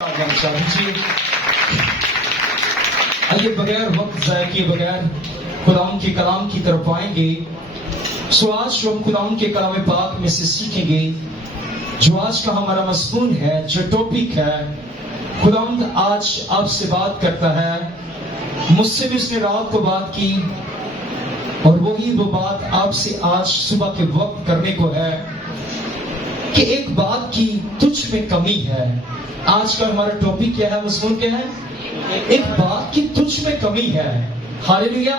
آئیے بغیر وقت ضائع کیے بغیر خداوند کے کلام کی طرف آئیں گے. سو آج جو ہم خداوند کے کلام پاک میں سے سیکھیں گے، جو آج کا ہمارا مضمون ہے، جو ٹاپک ہے، خداوند آج آپ سے بات کرتا ہے. مجھ سے بھی اس نے رات کو بات کی، اور وہی وہ بات آپ سے آج صبح کے وقت کرنے کو ہے کہ ایک بات کی تجھ میں کمی ہے. آج کا ہمارا ٹاپک کیا ہے، مضمون کیا ہے؟ ایک بات کی تجھ میں کمی ہے. ہاللیلویا.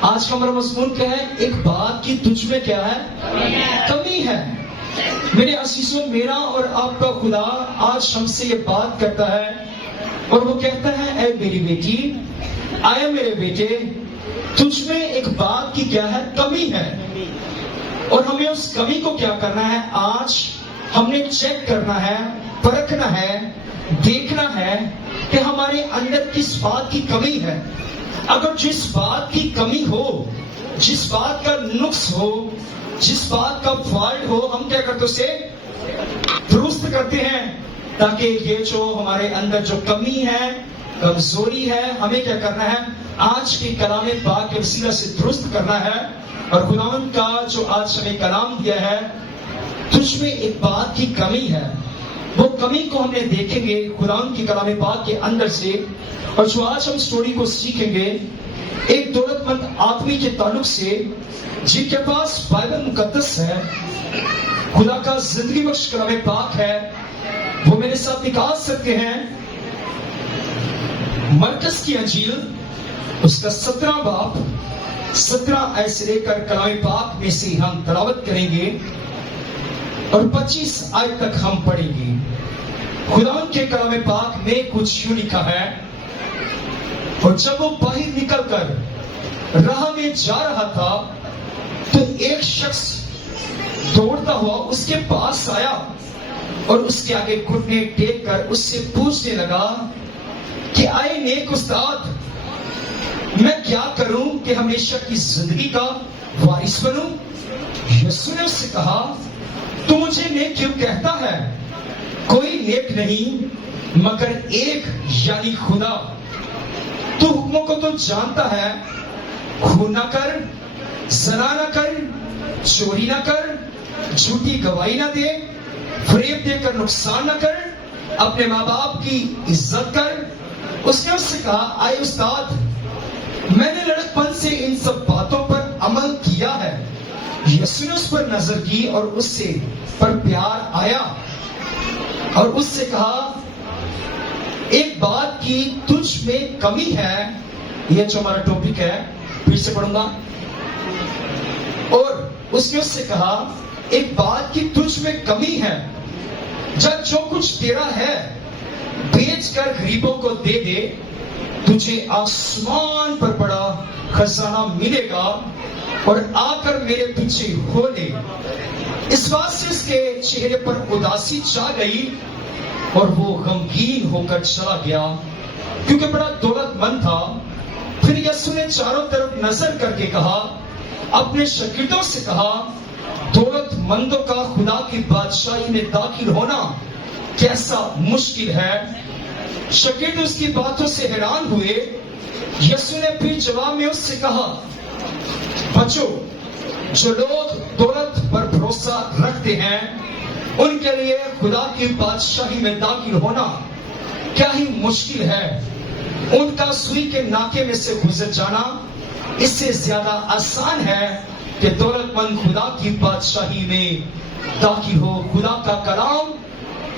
آج کا ہمارا مضمون کیا ہے؟ ایک بات کی تجھ میں کیا ہے؟ کمی ہے. میرے عزیزوں، میرا اور آپ کا خدا آج ہم سے یہ بات کرتا ہے، اور وہ کہتا ہے، اے میری بیٹی، آیا میرے بیٹے، تجھ میں ایک بات کی کیا ہے؟ کمی ہے. اور ہمیں اس کمی کو کیا کرنا ہے؟ آج ہم نے چیک کرنا ہے، پرکھنا ہے، دیکھنا ہے کہ ہمارے اندر کس بات کی کمی ہے. اگر جس بات کی کمی ہو، جس بات کا نقص ہو، جس بات کا فالٹ ہو، ہم کیا کرتے اسے درست کرتے ہیں، تاکہ یہ جو ہمارے اندر جو کمی ہے، کمزوری ہے، ہمیں کیا کرنا ہے؟ آج کے کلام پاک کے وسیلہ سے درست کرنا ہے. اور خداوند کا جو آج ہمیں کلام دیا ہے، تجھ میں ایک بات کی کمی ہے، وہ کمی کو ہم نے دیکھیں گے خداوند کی کلام پاک کے اندر سے. اور جو آج ہم سٹوری کو سیکھیں گے، ایک دولت مند آدمی کے تعلق سے، جن کے پاس بائبل مقدس ہے، خدا کا زندگی بخش کلام پاک ہے. وہ میرے ساتھ نکال سکتے ہیں مرکز کی انجیل، اس کا 17 باب 17 آیت سے لے کر کلام پاک میں سے ہم تلاوت کریں گے، اور 25 آیت تک ہم پڑھیں گے. خداوند کے کلام پاک میں کچھ یوں لکھا ہے، اور جب وہ باہر نکل کر راہ میں جا رہا تھا، تو ایک شخص دوڑتا ہوا اس کے پاس آیا، اور اس کے آگے گھٹنے ٹیک کر اس سے پوچھنے لگا کہ آئے نیک استاد، میں کیا کروں کہ ہمیشہ کی زندگی کا وارث بنوں؟ یسوع نے اس سے کہا، تو مجھے نیک کیوں کہتا ہے؟ کوئی نیک نہیں مگر ایک، یعنی خدا. تو حکموں کو تو جانتا ہے، خون نہ کر، زنا نہ کر، چوری نہ کر، جھوٹی گواہی نہ دے، فریب دے کر نقصان نہ کر، اپنے ماں باپ کی عزت کر. اس نے اس سے کہا، آئے استاد، میں نے لڑکپن سے ان سب باتوں پر عمل کیا ہے. یسوع نے اس پر نظر کی، اور اس سے پر پیار آیا، اور اس سے کہا، ایک بات کی تجھ میں کمی ہے. یہ جو ہمارا ٹاپک ہے، پھر سے پڑھوں گا. اور اس نے اس سے کہا، ایک بات کی تجھ میں کمی ہے، جب جو کچھ تیرا ہے بیچ کر غریبوں کو دے دے، تجھے آسمان پر بڑا خزانہ ملے گا، اور آ کر میرے پیچھے ہو لے. اس بات سے اس کے چہرے پر اداسی چھا گئی، اور وہ غمگین ہو کر چلا گیا، کیونکہ بڑا دولت مند تھا. پھر یسوع نے چاروں طرف نظر کر کے کہا، اپنے شاگردوں سے کہا، دولت مندوں کا خدا کی بادشاہی میں داخل ہونا کیسا مشکل ہے. شاگرد اس کی باتوں سے حیران ہوئے. یسوع نے پھر جواب میں اس سے کہا، بچو، جو لوگ دولت پر بھروسہ رکھتے ہیں، ان کے لیے خدا کی بادشاہی میں داخل ہونا کیا ہی مشکل ہے. ان کا سوئی کے ناکے میں سے گزر جانا اس سے زیادہ آسان ہے کہ دولت مند خدا کی بادشاہی میں داخل ہو. خدا کا کلام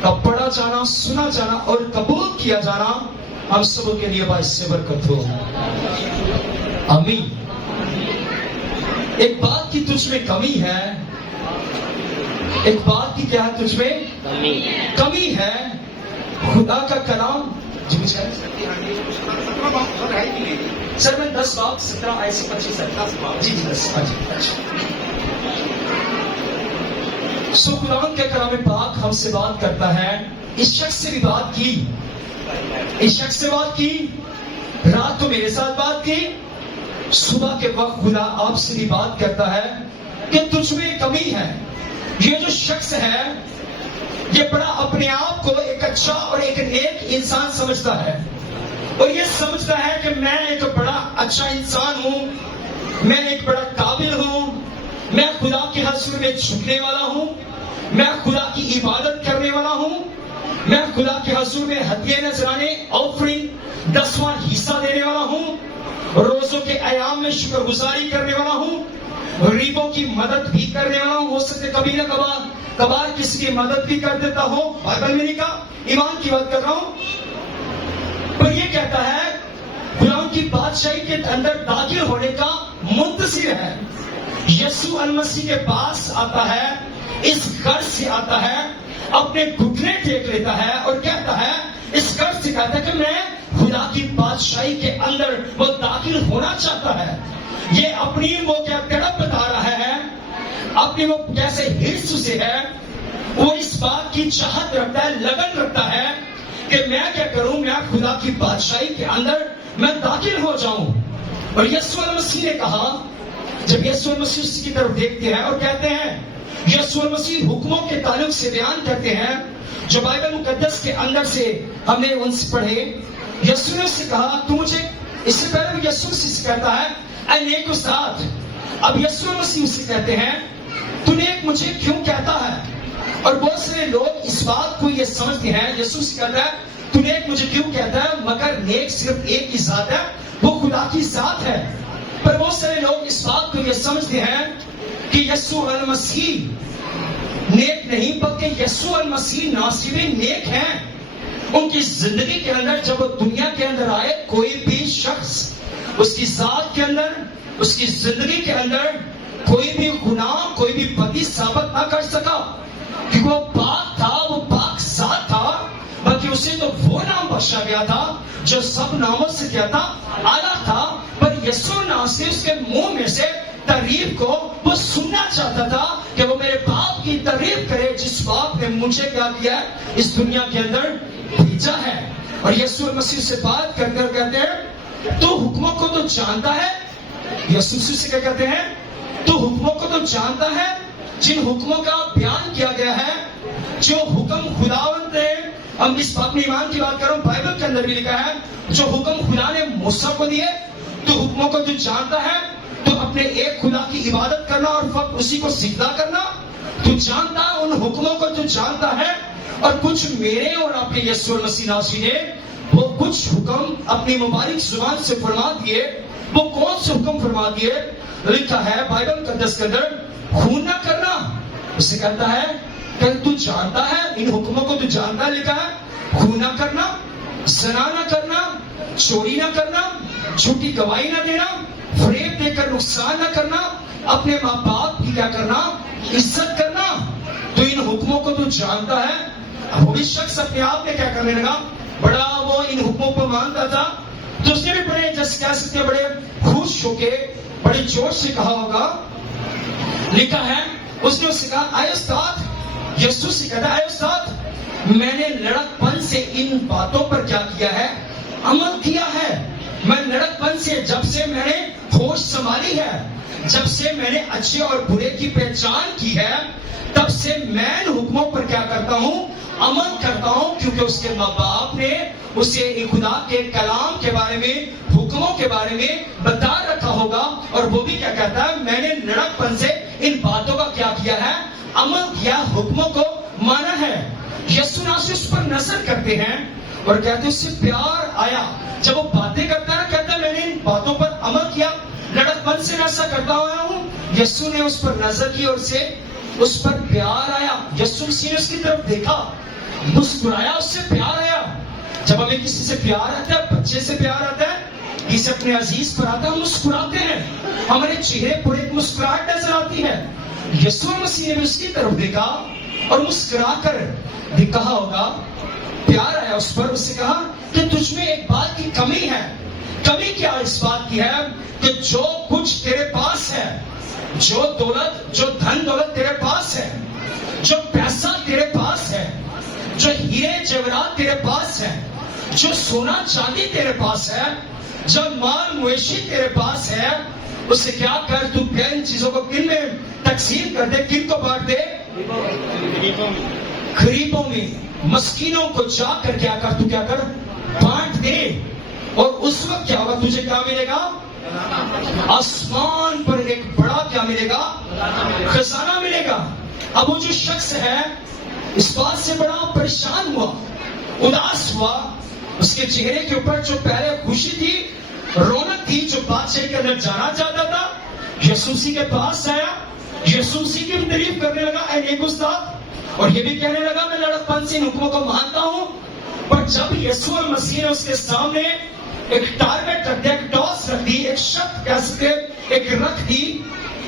کا پڑھا جانا، سنا جانا اور قبول کیا جانا ہم سب کے لیے باعث برکت ہو. آمین. ایک بات کی تجھ میں کمی ہے. ایک بات کی کیا ہے؟ تجھ میں کمی ہے. خدا کا کلام سر میں 10 باب 17 آیت سے 25 ہے. جی 10. سو قرآن کے کلام پاک ہم سے بات کرتا ہے. اس شخص سے بھی بات کی، اس شخص سے بات کی، رات تو میرے ساتھ بات کی، صبح کے وقت خدا آپ سے بھی بات کرتا ہے کہ تجھ میں کمی ہے. یہ جو شخص ہے، یہ بڑا اپنے آپ کو ایک اچھا اور ایک نیک انسان سمجھتا ہے، اور یہ سمجھتا ہے کہ میں ایک بڑا اچھا انسان ہوں، میں ایک بڑا قابل ہوں، میں خدا کے حضور میں جھکنے والا ہوں، میں خدا کی عبادت کرنے والا ہوں، میں خدا کے حضور میں ہدیے نذرانے آفرنگ 10واں حصہ دینے والا ہوں، روزوں کے ایام میں شکر گزاری کرنے والا ہوں، غریبوں کی مدد بھی کرنے والا ہوں، ہو سکتے کبھی نہ کبھار کسی کی مدد بھی کر دیتا ہوں، بائبل میں لکھا، ایمان کی بات کر رہا ہوں۔ پر یہ کہتا ہے خدا کی بادشاہی کے اندر داخل ہونے کا منتظر ہے، یسوع المسیح کے پاس آتا ہے، اس غرض سے آتا ہے، اپنے گھٹنے ٹیک لیتا ہے اور کہتا ہے، اس غرض سے کہتا ہے کہ میں خدا کی بادشاہی کے اندر وہ داخل ہونا چاہتا ہے۔ یہ اپنی وہ کیا تڑپ بتا رہا ہے، اپنی وہ کیسے حرص سے ہے، وہ اس بات کی چاہت رکھتا ہے، لگن رکھتا ہے کہ میں کیا کروں، میں خدا کی بادشاہی کے اندر میں داخل ہو جاؤں۔ اور یسوع المسیح نے کہا، جب یسوع المسیح اس کی طرف دیکھتے ہیں اور کہتے ہیں، یسوع المسیح حکموں کے تعلق سے بیان کرتے ہیں جو بائبل مقدس کے اندر سے ہم نے ان سے پڑھے۔ یسوع نے اس سے کہا، تو مجھے، اس سے پہلے بھی یسوع سے کہتا ہے، اے نیک استاد۔ اب یسوع المسیح سے کہتے ہیں، تو نیک مجھے کیوں کہتا ہے؟ اور بہت سے لوگ اس بات کو یہ سمجھتے ہیں، یسوع سے کہتا ہے تو نیک مجھے کیوں کہتا ہے، مگر نیک صرف ایک ہی ذات ہے، وہ خدا کی ذات ہے۔ پر بہت سارے لوگ اس بات کو یہ سمجھتے ہیں کہ یسوع المسیح نیک نہیں، بلکہ یسوع المسیح نہ صرف نیک ہیں، ان کی زندگی کے اندر جب وہ دنیا کے اندر آئے، کوئی بھی شخص اس کی ذات کے اندر، اس کی زندگی کے اندر کوئی بھی گناہ، کوئی بھی بدی ثابت نہ کر سکا، کیونکہ وہ پاک تھا، وہ پاک ذات تھا، بلکہ اسے تو وہ نام بخشا گیا تھا جو سب ناموں سے کیا تھا، اعلیٰ تھا۔ پر یسوع ناصری اس کے منہ میں سے تعریف کو وہ سننا چاہتا تھا کہ وہ میرے باپ کی تعریف کرے، جس باپ نے مجھے کیا کیا ہے، اس دنیا کے اندر بھیجا ہے۔ اور یسوع مسیح سے بات کر کر کہتے ہیں، تو حکموں کو تو جانتا ہے۔ یسوع سے کیا کہتے ہیں، تو حکموں کو تو جانتا ہے، جن حکموں کا بیان کیا گیا ہے، جو حکم خداوند نے، ہم اس اپنے ایمان کی بات کر رہا ہوں، بائبل کے اندر بھی لکھا ہے، جو حکم خدا نے موسیٰ کو دیے، تو حکموں کو جو جانتا ہے، تو اپنے ایک خدا کی عبادت کرنا اور فقط اسی کو سجدہ کرنا، تو جانتا ہے، ان حکموں کو جو جانتا ہے۔ اور کچھ میرے اور آپ کے یسوع مسیح ناصری نے وہ کچھ حکم اپنی مبارک زبان سے فرما دیے۔ وہ کون سے حکم فرما دیے؟ لکھا ہے بائبل مقدس کے اندر، خون نہ کرنا۔ اسے کہتا ہے کہ تو جانتا ہے، ان حکموں کو تو جانتا ہے، لکھا ہے خون نہ کرنا، زنا نہ کرنا، چوری نہ کرنا، جھوٹی گواہی نہ دینا، فریب دے کر نقصان نہ کرنا، اپنے ماں باپ کی کیا کرنا، عزت کرنا۔ تو ان حکموں کو تو جانتا ہے۔ وہ بھی شخص اپنے آپ میں کیا کرنے لگا، بڑا وہ ان حکموں کو مانتا تھا، تو اس نے بھی بڑے جیسے کہہ سکتے بڑے خوش ہو کے بڑے جوش سے کہا ہوگا، لکھا ہے اس نے اس سے کہا، اے استاد، یسوع سے کہتا ہے، اے استاد، میں نے لڑک پن سے ان باتوں پر کیا کیا ہے، عمل کیا ہے۔ میں لڑک پن سے، جب سے میں نے ہوش سنبھالی ہے، جب سے میں نے اچھے اور برے کی پہچان کی ہے، تب سے میں ان حکموں پر کیا کرتا ہوں، عمل کرتا ہوں، کیونکہ اس کے ماں باپ نے اسے خدا کے کلام کے بارے میں، حکموں کے بارے میں بتا رکھا ہوگا۔ اور وہ بھی کیا کہتا ہے، میں نے لڑک پن سے ان باتوں کا کیا کیا ہے، عمل کیا، حکموں کو مانا ہے۔ یسوع ناصری اس پر نظر کرتے ہیں اور کہتے ہیں اس سے پیار آیا۔ جب وہ باتیں کرتا ہے، کہتا ہے میں نے ان باتوں پر عمل کیا، لڑک پن سے ایسا کرتا ہوا ہوں۔ یسوع نے اس پر نظر کی اور اس پر پیار آیا۔ یسوع مسیح نے اس کی طرف دیکھا، مسکرایا، اس سے پیار آیا۔ جب ہمیں کسی سے پیار آتا ہے، بچے سے پیار آتا ہے، کسی اپنے عزیز پر آتا ہے، ہم مسکراتے ہیں، ہمارے چہرے پر ایک مسکراہٹ نظر آتی ہے۔ یسوع مسیح نے بھی اس کی طرف دیکھا اور مسکرا کر کہا ہوگا، پیار آیا اس پر، اس سے کہا کہ تجھ میں ایک بات کی کمی ہے۔ کمی کیا اس بات کی ہے کہ جو کچھ تیرے پاس ہے، جو دولت، جو دھن دولت تیرے پاس ہے، جو پیسہ تیرے پاس ہے، جو ہیرے جواہرات تیرے پاس ہے، جو سونا چاندی تیرے پاس ہے، جو مال مویشی تیرے پاس ہے، اس سے کیا کر، تو ان چیزوں کو کن میں تقسیم کر دے، کن کو بانٹ دے، غریبوں میں مسکینوں کو جا کر کیا کر بانٹ دے، اور اس وقت کیا ہوگا؟ تجھے کیا ملے گا؟ آسمان پر ایک بڑا کیا ملے گا؟ خزانہ ملے گا۔ اب وہ جو شخص ہے اس بات سے بڑا پریشان ہوا، اداس ہوا، اس کے چہرے کے اوپر جو پہلے خوشی تھی، رونق تھی، جو بادشاہی کے اندر جانا چاہتا تھا، یسوع مسیح کے پاس آیا، یسوع مسیح کی تعریف کرنے لگا، اے نیک استاد، اور یہ بھی کہنے لگا میں لڑک پن سے ان حکموں کو مانتا ہوں۔ پر جب یسوع مسیح نے اس کے سامنے ایک ٹارگٹ رکھ دیا، ایک ٹاس رکھ دی، ایک شرط کہہ سکتے، ایک رکھ دی،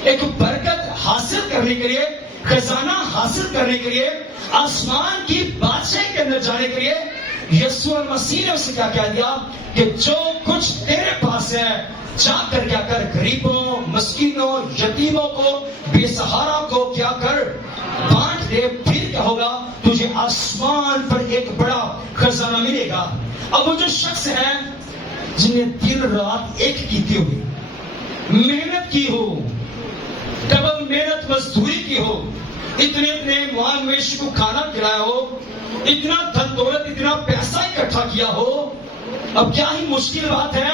ایک برکت حاصل کرنے کے لیے، خزانہ حاصل کرنے کے لیے، آسمان کی بادشاہی کے اندر جانے کے لیے، یسوع مسیح نے اسے کیا کہہ دیا کہ جو کچھ تیرے پاس ہے جا کر کیا کر، غریبوں، مسکینوں، یتیموں کو، بے سہارا کو کیا کر، بانٹ دے، پھر کیا ہوگا؟ تجھے آسمان پر ایک بڑا خزانہ ملے گا۔ اب وہ جو شخص ہے جن نے دن رات ایک کیتے ہوئے محنت کی ہو، ڈبل محنت مزدوری کی ہو، اتنے مال مویشی کو کھانا کھلایا ہو، اتنا دھن دولت، اتنا پیسہ اکٹھا کیا ہو، اب کیا ہی مشکل بات ہے،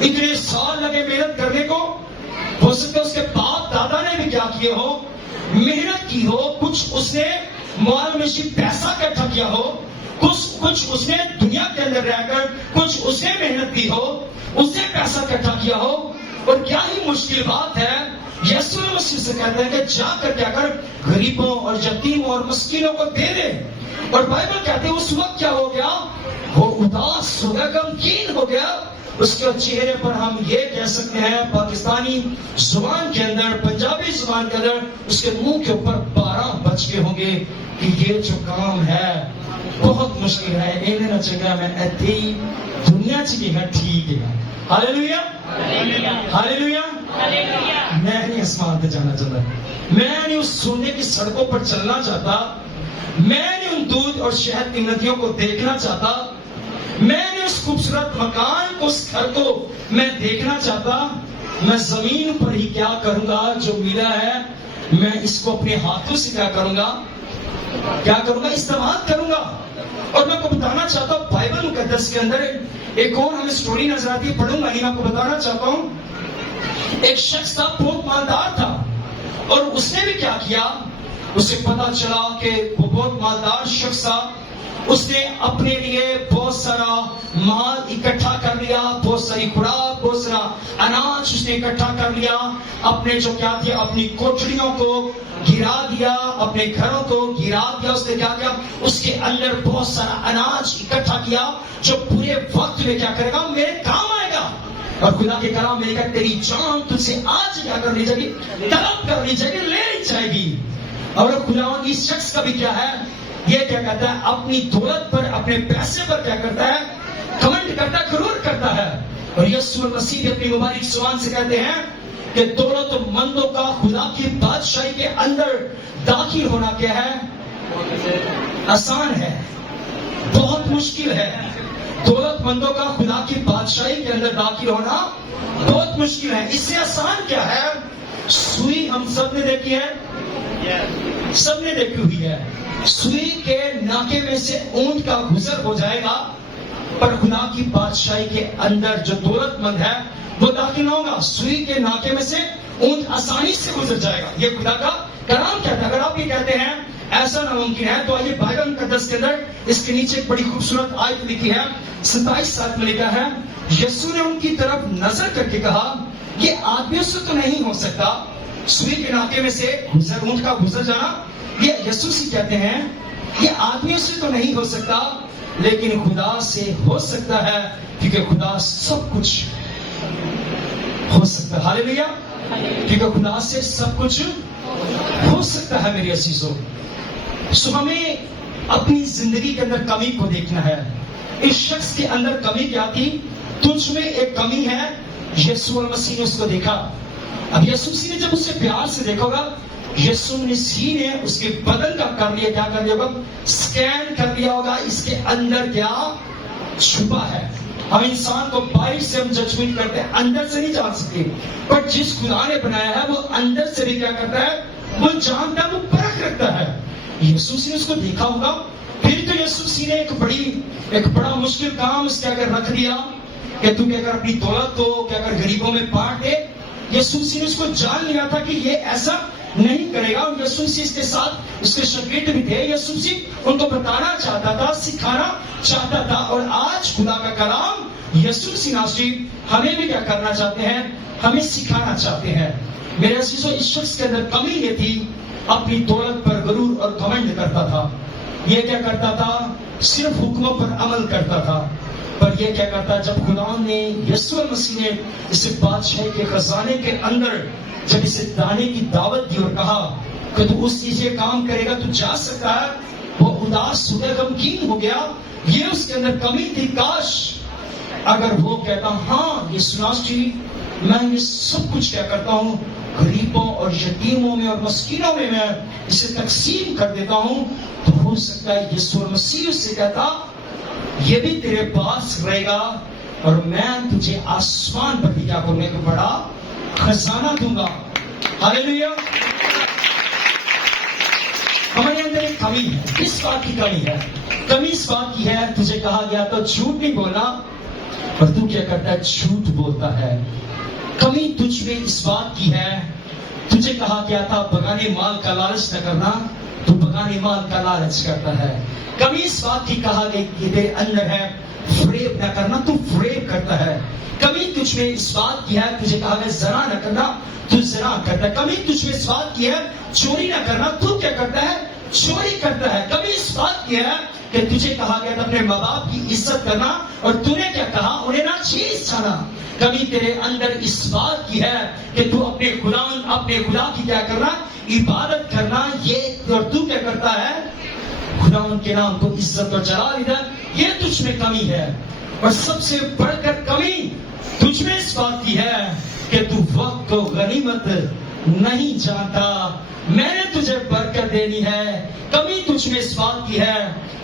اتنے سال لگے محنت کرنے کو، ہو سکتا ہے اس کے باپ دادا نے بھی کیا کیے ہو، محنت کی ہو، کچھ اس نے مال مویشی پیسہ اکٹھا کیا ہو، کچھ اس نے دنیا کے اندر رہ کر کچھ اس نے محنت کی ہو، اس نے پیسہ اکٹھا کیا ہو، اور کیا ہی مشکل بات ہے، یسوع مسیح سے کہتے ہیں کہ جا کر کیا کر، غریبوں اور یتیموں اور مسکینوں کو دے دے۔ اور بائبل کہتے ہیں اس وقت کیا ہو گیا؟ وہ اداس ہو گیا، غمگین ہو گیا، اس کے چہرے پر ہم یہ کہہ سکتے ہیں پاکستانی زبان کے اندر، پنجابی زبان کے اندر، اس کے منہ کے اوپر 12 بج کے ہوں گے کہ یہ جو کام ہے بہت مشکل ہے، انہیں نہ چاہیے میں ایتی دنیا چاہیے ہے، ٹھیک ہے، ہاللیلویا ہاللیلویا۔ میں نہیں آسمان پہ جانا چاہتا، میں نہیں اس سونے کی سڑکوں پر چلنا چاہتا، میں نہیں ان دودھ اور شہد کی ندیوں کو دیکھنا چاہتا، میں نے اس خوبصورت مکان کو، اس گھر کو میں دیکھنا چاہتا، میں زمین پر ہی کیا کروں گا جو ملا ہے، میں اس کو اپنے ہاتھوں سے کیا کروں گا، استعمال کروں گا۔ اور میں آپ کو بتانا چاہتا ہوں بائبل مقدس کے اندر ایک اور ہمیں سٹوری نظر آتی ہے، پڑھوں گا نہیں، میں آپ کو بتانا چاہتا ہوں ایک شخص تھا، بہت مالدار تھا، اور اس نے بھی کیا کیا، اسے پتا چلا کہ وہ بہت مالدار شخص تھا، اس نے اپنے لیے بہت سارا مال اکٹھا کر لیا، بہت ساری خوراک، بہت سارا اناج اس نے اکٹھا کر لیا، اپنے جو کیا تھے اپنی کوٹھریوں کو گرا دیا، اپنے گھروں کو گرا دیا، اس نے کیا کیا، اس کے اندر بہت سارا اناج اکٹھا کیا جو پورے وقت میں کیا کرے گا، میرے کام آئے گا۔ اور خدا کے کلام میں لکھا تیری جان تجھ سے آج کیا کر لی جائے گی، طلب کر لی جائے گی، لے لی جائے گی۔ اور خدا کی شخص کا بھی کیا ہے، یہ کیا کہتا ہے، اپنی دولت پر، اپنے پیسے پر کیا کرتا ہے، کمنٹ کرتا ہے، غرور کرتا ہے۔ اور یسوع مسیح اپنی مبارک زبان سے کہتے ہیں کہ دولت مندوں کا خدا کی بادشاہی کے اندر داخل ہونا کیا ہے، آسان ہے، بہت مشکل ہے۔ دولت مندوں کا خدا کی بادشاہی کے اندر داخل ہونا بہت مشکل ہے۔ اس سے آسان کیا ہے، سوئی ہم سب نے دیکھی ہے، سب نے دیکھی ہوئی ہے، سوئی کے ناکے میں سے اونٹ کا گزر ہو جائے گا، پر خدا کی بادشاہی کے اندر جو دولت مند ہے وہ داخل نہ ہوگا۔ سوئی کے ناکے میں سے اونٹ آسانی سے گزر جائے گا، یہ خدا کا کلام کہتا ہے۔ اگر آپ یہ کہتے ہیں ایسا ناممکن ہے، تو آئیے بائبل مقدس کے اندر اس کے نیچے ایک بڑی خوبصورت آیت لکھی ہے، 27 میں لکھا ہے، یسوع نے ان کی طرف نظر کر کے کہا یہ آدمیوں سے تو نہیں ہو سکتا، سوئی کے ناکے میں سے اونٹ کا گزر جانا، یہ یسوع سے کہتے ہیں یہ آدمیوں سے تو نہیں ہو سکتا، لیکن خدا سے ہو سکتا ہے، کیونکہ خدا سب کچھ ہو سکتا ہے۔ ہاللیلویا، کیونکہ خدا سے سب کچھ ہو سکتا ہے۔ میری عزیزوں، سو ہمیں اپنی زندگی کے اندر کمی کو دیکھنا ہے۔ اس شخص کے اندر کمی کیا تھی؟ تجھ میں ایک کمی ہے۔ یسوع مسیح نے اس کو دیکھا، اب یسوع مسیح نے جب اسے پیار سے دیکھا ہوگا، یسوع مسیح نے اس کے بدن کا کر لیا، کیا کر لیا ہوگا، سکین کر لیا ہوگا، اس کے اندر کیا چھپا ہے۔ ہم انسان کو باہر سے ہم ججمنٹ کرتے ہیں، اندر سے نہیں جان سکتے، پر جس خدا نے بنایا ہے وہ اندر سے بھی کیا کرتا ہے، وہ جانتا ہے، وہ پرکھ رکھتا ہے۔ یسوع مسیح نے اس کو دیکھا ہوگا. پھر تو یسوع مسیح نے ایک بڑا مشکل کام اس کے اگر رکھ دیا کہ تو کیا کر اپنی دولت کو کیا کر غریبوں میں بانٹ دے. یسوع مسیح نے اس کو جان لیا تھا کہ یہ ایسا نہیں کرے گا. اور یسوع مسیح اس کے ساتھ اس کے شاگرد بھی تھے. یسوع مسیح ان کو بتانا چاہتا تھا, سکھانا چاہتا تھا. اور آج خدا کا کلام یسوع مسیح ناصری ہمیں بھی کیا کرنا چاہتے ہیں, ہمیں سکھانا چاہتے ہیں. میرے عزیزو, اس شخص کے اندر کمی یہ تھی, اپنی دولت پر غرور اور گھمنڈ کرتا تھا. یہ کیا کرتا تھا, صرف حکموں پر عمل کرتا تھا. پر یہ کیا کرتا, جب خدا نے یسوع مسیح نے اسے بادشاہ کے خزانے کے اندر جب اسے دانے کی دعوت دی اور کہا کہ تو اس چیز یہ کام کرے گا, تو جا سکتا ہے, وہ اداس ہو گیا, غمگین ہو گیا. یہ اس کے اندر کمی تھی. کاش اگر وہ کہتا ہاں یسوع ناصری میں یہ سب کچھ کیا کرتا ہوں, غریبوں اور یتیموں میں اور مسکینوں میں میں اسے تقسیم کر دیتا ہوں, تو ہو سکتا ہے یسوع مسیح سے کہتا یہ بھی تیرے پاس رہے گا اور میں تجھے آسمان پر بھی کیا کروں گا, ایک بڑا خزانہ دوں گا. ہاللیلویا. ہمارے اندر ایک کمی ہے. کس بات کی کمی ہے؟ کمی اس بات کی ہے, تجھے کہا گیا تو جھوٹ نہیں بولنا, اور تو کیا کرتا ہے, جھوٹ بولتا ہے. کمی تجھ میں اس بات کی ہے, تجھے کہا گیا تھا بگانے مال کا لالچ نہ کرنا, تو بگانے مال کا لالچ کرتا ہے. کمی اس بات کی کہا گئی کہ تیرے اندر ہے فریب نہ کرنا, تو فریب کرتا ہے. کمی تجھ میں اس بات کی ہے, تجھے کہا گیا زنا نہ کرنا, تو زنا کرتا ہے. کمی تجھ میں اس بات کی ہے چوری نہ کرنا, تو کیا کرتا ہے, چوری کرتا ہے. کمی اس بات کی ہے کہ تجھے کہا گیا تھا اپنے ماں باپ کی عزت کرنا, اور تو نے کیا کہا, انہیں نہ چیز جانا. کبھی تیرے اندر اس بات کی ہے کہ تو اپنے خدا کی کیا کرنا, عبادت کرنا. یہ اور تو کیا کرتا ہے, خدا ان کے نام کو عزت اور جلال دیتا. یہ تجھ میں کمی ہے. اور سب سے بڑھ کر کمی تجھ میں اس بات کی ہے کہ تو وقت کو غنیمت نہیں جانتا. میں نے تجھے برکت دینی ہے. کمی تجھ میں اس بات کی ہے,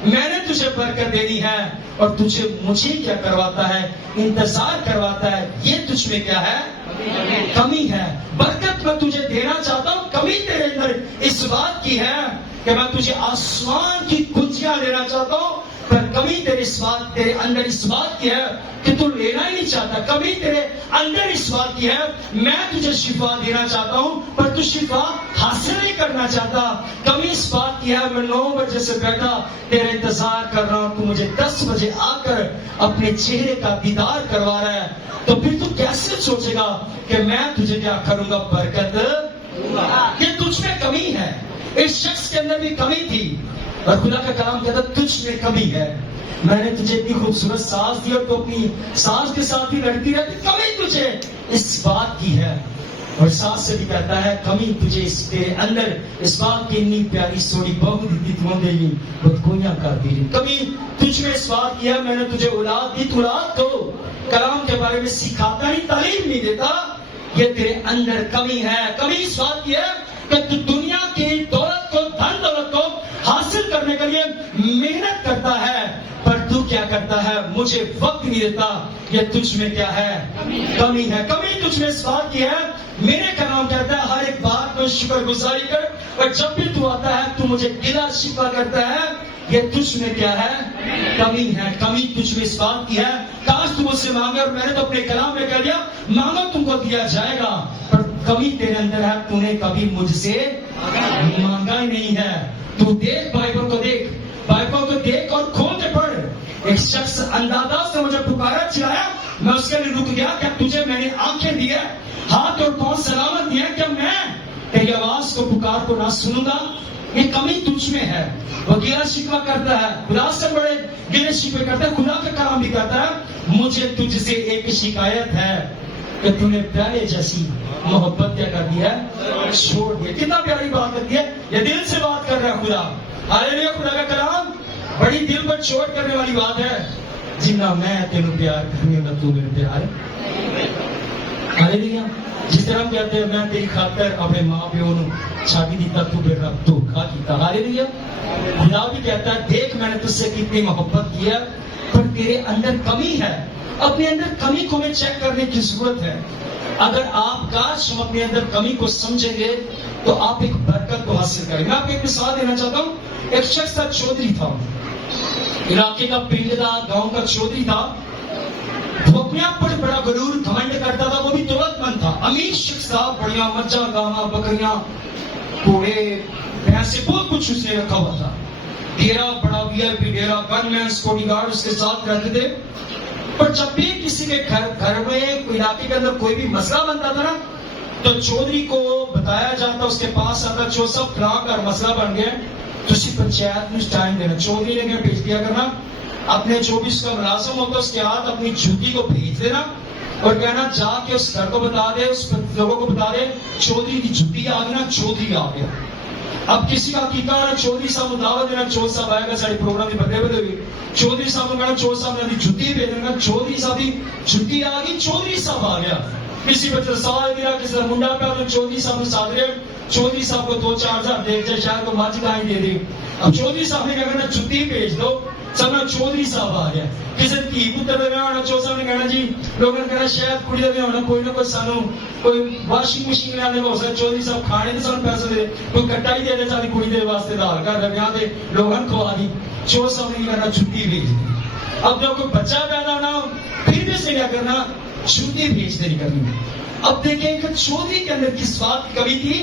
میں نے تجھے برکت دینی ہے, اور تجھے مجھے کیا کرواتا ہے, انتظار کرواتا ہے. یہ تجھ میں کیا ہے, کمی ہے. برکت میں تجھے دینا چاہتا ہوں, کمی تیرے اندر اس بات کی ہے کہ میں تجھے آسمان کی کنجیاں دینا چاہتا ہوں, پر کمی تیرے اندر اس بات کی ہے کہ تو لینا ہی نہیں چاہتا. کمی تیرے اندر اس بات کی ہے, میں تجھے شفا دینا چاہتا ہوں, پر تو شفا حاصل نہیں کرنا چاہتا. کمی اس بات کی ہے, میں 9 بجے سے بیٹھا تیرا انتظار کر رہا ہوں, تو مجھے 10 بجے آ کر اپنے چہرے کا دیدار کروا رہا ہے. تو پھر تو کیسے سوچے گا کہ میں تجھے کیا کروں گا, برکت. یہ تجھ میں کمی ہے. اس شخص کے اندر بھی کمی تھی, اور خدا کا کلام کہتا تجھ میں کمی ہے. میں نے تجھے اتنی خوبصورت ساز دی, اور تو اپنی ساز کے ساتھ ہی لڑتی رہتی. کمی تجھے اس بات کی ہے. اور ساز سے بھی کہتا ہے کمی تجھے تیرے اندر اس بات کی, اتنی پیاری سوڑی بہو دی تمہیں دے گی بدگوئیاں کر دی. کمی تجھ میں اس بات کی ہے, میں نے تجھے اولاد دی, تو اولاد کو کلام کے بارے میں سکھاتا نہیں, تعلیم نہیں دیتا. یہ تیرے اندر کمی ہے. کمی اس بات کی ہے کہ تو دنیا کی دولت کو, دھن دولت کو حاصل کرنے کے لیے محنت کرتا ہے, پر تو کیا کرتا ہے, مجھے وقت نہیں دیتا. یہ تجھ میں کیا ہے, کمی ہے. کمی تجھ میں اس بات کی ہے, میرے کلام کہتا ہے ہر ایک بات میں شکر گزاری کر, اور جب بھی تو آتا ہے تو مجھے گلا شکوہ کرتا ہے. یہ تجھ میں کیا ہے, کمی ہے. کمی تجھ میں اس بات کی ہے, کاش تم مجھ سے مانگے, اور میں نے تو اپنے کلام میں کہہ دیا مانگو تم کو دیا جائے گا. پر کمی تیرے اندر ہے, تو نے کبھی مجھ سے مانگا ہی نہیں ہے. تو دیکھ بائبل کو, بائبل کو دیکھ اور کھول کے پڑھ. ایک شخص اندازہ سے مجھے پکارا, چلایا, میں اس کے لیے رک گیا. کیا تجھے میں نے آنکھیں دی ہے, ہاتھ اور پاؤں سلامت دیا, کیا میں تیری آواز کو, پکار کو نہ سنوں گا؟ یہ کمی تجھ میں ہے. وہ گلا شکوہ کرتا ہے, خدا سے بڑے گلے شکوے کرتا ہے. خدا کا کلام بھی کہتا ہے مجھے تجھ سے ایک شکایت ہے کہ تو نے پیارے جیسی محبت کیا کر دی ہے, چھوڑ دیا. کتنا پیاری بات کرتی ہے, یہ دل سے بات کر رہا ہے خدا. ہاللیلویا. خدا کا کلام بڑی دل پر چوٹ کرنے والی بات ہے. جنا میں تینوں پیار کرنی ہوں, تو میرے پیار ہے. ہاللیلویا. جس طرح ہم کہتے ہیں میں تیری خاطر اپنے ماں پیو نو چھاڑی دیتا, تو میرا دھوکا کیتا. ہاللیلویا. خدا بھی کہتا ہے دیکھ میں نے تجھ سے کتنی محبت کی ہے, پر تیرے اندر کمی ہے. اپنے اندر کمی کو ہمیں چیک کرنے کی ضرورت ہے. اگر آپ کاش ہم اپنے اندر کمی کو سمجھیں گے تو آپ ایک برکت کو حاصل کریں گے. میں آپ کو ایک مثال دینا چاہتا ہوں. ایک شخص تھا, چودھری تھا, علاقے کا پنڈ تھا, گاؤں کا چودھری تھا. وہ اپنے آپ پر بڑا غرور گھمنڈ کرتا تھا. وہ بھی دولت مند تھا, امیر شخص تھا, بڑھیا مجھا گاواں بکریاں گھوڑے بھینسیں بہت کچھ اس نے رکھا ہوا تھا. ڈیرا بڑا وی آئی پی ڈیرا, گن مین سیکورٹی گارڈ اس کے ساتھ رہتے تھے. پر جب بھی کسی کے گھر میں علاقے کے اندر کوئی بھی مسئلہ بنتا تھا نا, تو چودھری کو بتایا جاتا, اس کے پاس آتا, جو سب فلاں کا مسئلہ بن گیا تو اسی پنچایت میں ٹائم دینا. چودھری نے بھیج دیا کرنا اپنے جو بھی اس کا ملازم ہوتا اس کے ہاتھ اپنی جوتی کو بھیج دینا اور کہنا جا کے اس گھر کو بتا دے, اس لوگوں کو بتا دے چودھری کی جوتی آ گئی نا, چودھری آ گیا. اب کسی کا عقیقہ ہے, چودھری صاحب کو دعوت دینا, چودھری صاحب آئے گا, سارے پروگرام کی بدلے بدلے ہوئی. چودھری صاحب کو کہنا چودھری صاحب نے جوتی بھیج دینا, چودھری صاحب کی جوتی آ گئی, چودھری صاحب آ گیا. کسی بچے سوال دیا, کسی کا منڈا پہ تو چودھری صاحب نے ساتھ رہے, چودھری صاحب کو 2-4 ہزار دے دے, شاید کو مجھ گائیں دے دی. اب چودھری صاحب نے کیا کرنا, جوتی بھیج دو, سب چودھری صاحب آ گیا. کسی تھی پتر لگا ہونا, چودھری صاحب نے کہنا جی لوگوں نے کہنا شاید کڑی لگے ہونا, کوئی نہ کوئی سانو کوئی واشنگ مشین لانے کو ہو سکتا. چودھری صاحب کھانے تو سانو پیسے دے, کوئی کٹا ہی دے دے ساری کڑی دے واسطے دال کر رہے دے لوگوں نے کھوا دی. چودھری صاحب نے کہنا جوتی بھیج دی. اب جب کوئی بچہ پیدا ہونا پھر بھی اس نے کیا کرنا, جوتی بھیج دینی کرنی. اب دیکھیں کہ چودھری کے اندر کس بات کی کمی تھی,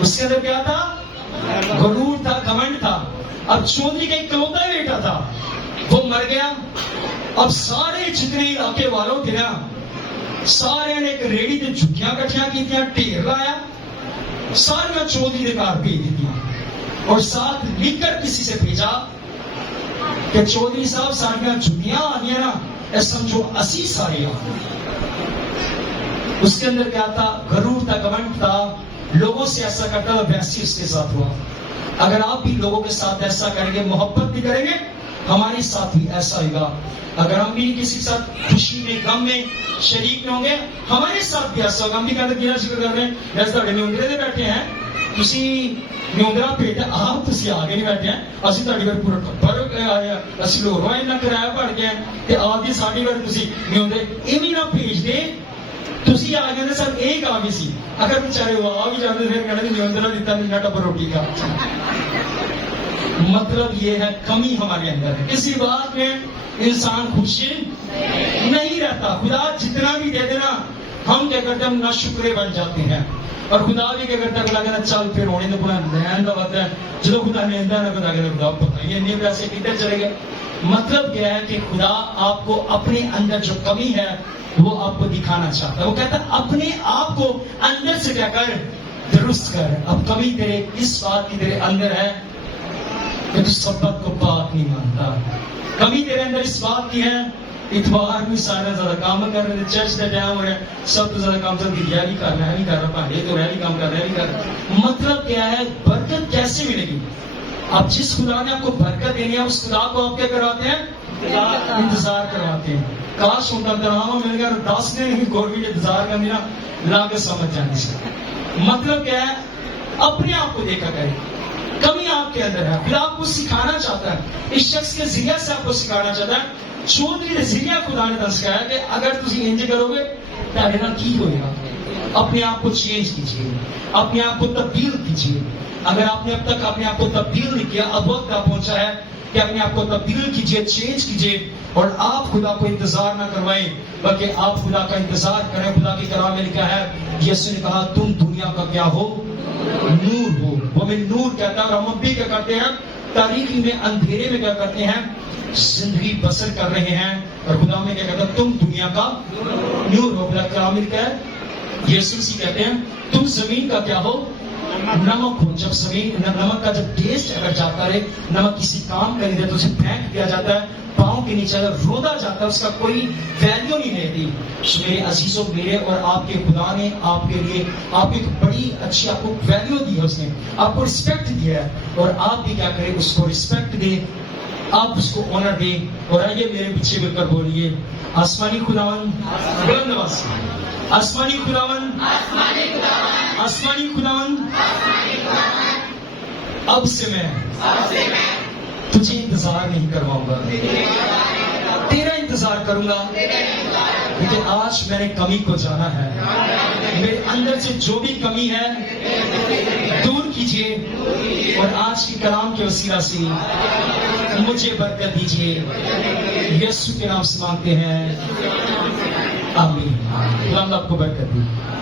اس کے اندر کیا تھا, غرور تھا, گھمنڈ تھا. اب چودھری کا اکلوتا بیٹا تھا, وہ مر گیا. اب سارے جتنے علاقے والوں تھے نا, سارے نے ایک ریڑھی تے جھکیاں کٹھیاں کی تھیں, ڈھیر لایا, سارے چودھری کے گھر بھیج دی اور ساتھ لکھ کر کسی سے بھیجا کہ چودھری صاحب سارے جھکیاں آ گیا نا, اے سمجھو 80 سارے آ گئے. اس کے اندر کیا تھا, غرور تھا, گھمنڈ تھا, لوگوں سے ایسا کرتا تھا, ویسے اس کے ساتھ ہوا. اگر آپ بھی لوگوں کے ساتھ ایسا کریں گے, محبت بھی کریں گے, ہمارے ساتھ بھی ایسا ہوگا. اگر ہم بھی کسی کے ساتھ خوشی میں غم میں شریک ہوں گے, ہمارے ساتھ بھی ایسا ہوگا. ہم بھی کہتے ہیں کیا ذکر کر رہے ہیں, جیسے تھوڑے نیوندرے دے بیٹھے ہیں, تسی نیوندرا پیٹ ہے, آپ تسی آگے نہیں بیٹھے ہیں, اسی تھوڑی گھر پورا ٹبر آیا, اسی لوگ اتنا کرایہ پڑ گیا کہ آپ کی ساری گھر تسی نیوندرے ایویں نہ بھیج دے, تسی آ گئے سر ایک آ گئی سی. اگر بیچارے وہ آ بھی جاتے پھر کہنا نیوندرا دیتا نہیں ٹبر روٹی کا. مطلب یہ ہے کمی ہمارے اندر ہے, کسی بات میں انسان خوشی نہیں رہتا. خدا جتنا بھی دے دینا ہم کیا کرتے ہیں, ہم ناشکرے بن جاتے ہیں. اور خدا بھی کیا کرتا ہے, خدا کہنا چل پھر ہونے تو پورا لین کا بات ہے, جب خدا نے نا خدا کہنا خدا پتہ یہ نہیں پیسے کدھر چلے گئے. مطلب کیا ہے کہ خدا آپ کو اپنے اندر جو کمی ہے وہ آپ کو دکھانا چاہتا ہے. وہ کہتا ہے اپنے آپ کو اندر سے کیا کر, درست کر. اب کمی تیرے اس بات کی تیرے اندر ہے کہ تو سبت کو پاک نہیں مانتا. کمی تیرے اندر اس بات کی ہے, اتوار میں سارا زیادہ کام کر رہے ہیں, چرچ کا ٹائم ہو رہا ہے, سب تو زیادہ کام سب ریالی کر رہا ہے, نہیں کر رہا, پانڈے تو ریالی کام کر رہا ہے, نہیں کر رہا. مطلب کیا ہے, برکت کیسے ملے گی؟ اب جس خدا نے آپ کو برکت دینی ہے اس خدا کو آپ کیا کرواتے ہیں, انتظار کرواتے ہیں. کاش ہوتا تنہا مل گیا 10 دن گورنمنٹ انتظار کرنی نا لاگت سمجھ جانے سے. مطلب کیا ہے, اپنے آپ کو دیکھا کرے, کمی آپ کے اندر ہے, پھر آپ کو سکھانا چاہتا ہے, اس شخص کے ذریعے سے آپ کو سکھانا چاہتا ہے. چودھری کے ذریعے خدا نے سکھایا کہ اگر تسی انج کرو گے تاکہ نا کی ہوئے گا. اپنے آپ کو چینج کیجیے, اپنے آپ کو تبدیل کیجیے. اگر آپ نے اب تک اپنے آپ کو تبدیل نہیں کیا, اب وقت آپ پہنچا ہے کہ اپنے آپ کو تبدیل کیجیے, چینج کیجیے, اور آپ خدا کو انتظار نہ کروائیں بلکہ آپ خدا کا انتظار کریں. خدا کی کلام میں لکھا ہے, یسوع نے کہا تم دنیا کا کیا ہو, نور ہو. وہ میں نور کہتا ہے, اور ہم بھی کیا کرتے ہیں, تاریکی میں اندھیرے میں کیا کرتے ہیں, زندگی بسر کر رہے ہیں. اور خدا میں کیا کہتا ہے, تم دنیا کا نور ہو. خدا کلام میں لکھا ہے, یسوع مسیح کہتے ہیں تم زمین کا کیا ہو, نمک ہو. جب زمین نمک کا جب ٹیسٹ اگر جاتا رہے, نمک کسی کام کا نہیں رہتا, اسے پھینک دیا جاتا ہے, پاؤں کے نیچے رودا جاتا ہے, اس کا کوئی ویلیو نہیں رہتی. میرے عزیزوں, میرے اور آپ کے خدا نے آپ کے لیے آپ ایک بڑی اچھی آپ کو ویلیو دی ہے, اس نے آپ کو رسپیکٹ دیا ہے, اور آپ بھی کیا کریں, اس کو رسپیکٹ دیں, آپ اس کو آنر دیں. اور آئیے میرے پیچھے مل کر بولیے, آسمانی خداوند, بلند آواز سے, آسمانی خداوند, آسمانی خداوند, اب سے میں تجھے انتظار نہیں کرواؤں گا, تیرا انتظار کروں گا, کیونکہ آج میں نے کمی کو جانا ہے. میرے اندر سے جو بھی کمی ہے دور کیجیے اور آج کے کلام کے وسیلہ سے مجھے برکت دیجیے. یسوع کے نام سے مانگتے ہیں, آمین. اللہ آپ کو برکت دے.